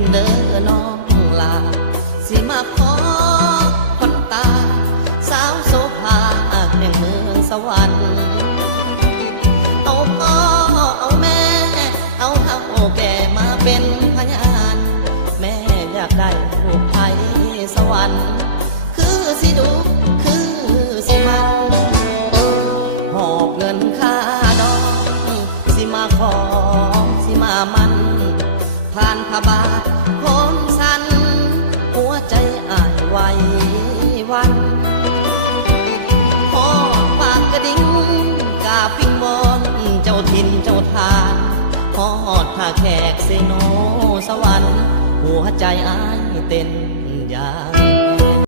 ญเด้อน้องลาสิมาขอคนตาสาวโสภาแห่งเมืองสวรรค์เอาพ่อเอาแม่เอาเฒ่าแก่มาเป็นพยานแม่อยากได้ลูกไทยสวรรค์คือสิดูคือสิมันหอบเงินค่าดองสิมาขอสิมามันผ่านพระบาทโคนสันหัวใจอ่ายไหววันพ่อปากกระดิ่งกาปิงบอนเจ้าถิ่นเจ้าทานพอหอดท่าแขกเซโนสวรรค์หัวใจอ้ายเต้นอย่าง